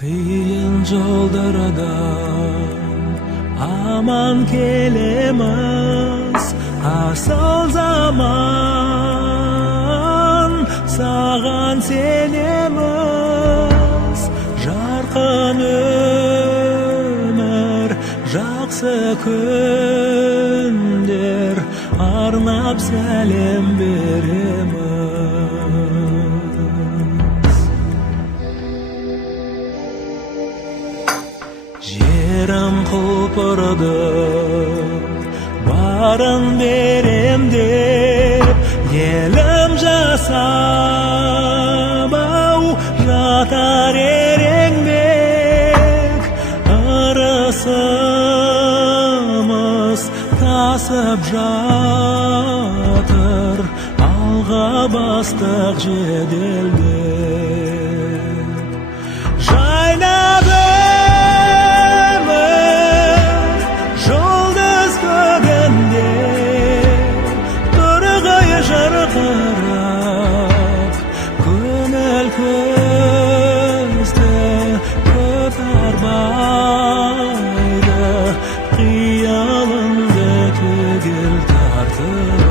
Kıyın jollardan aman kelemez asıl zaman sağan senemiz jarqın ömür жақсы күндер арнап сәлем береміз. Жерім құлпырды барын берем деп елім жасап ау жатар ереңбек ырысымыз тасып жатыр алға бастық жеделдеп жайнап өмір жұлдыз көгінде тұрғай жарқырап көңіл көзді көп арбайды қиялыңды түгел тартып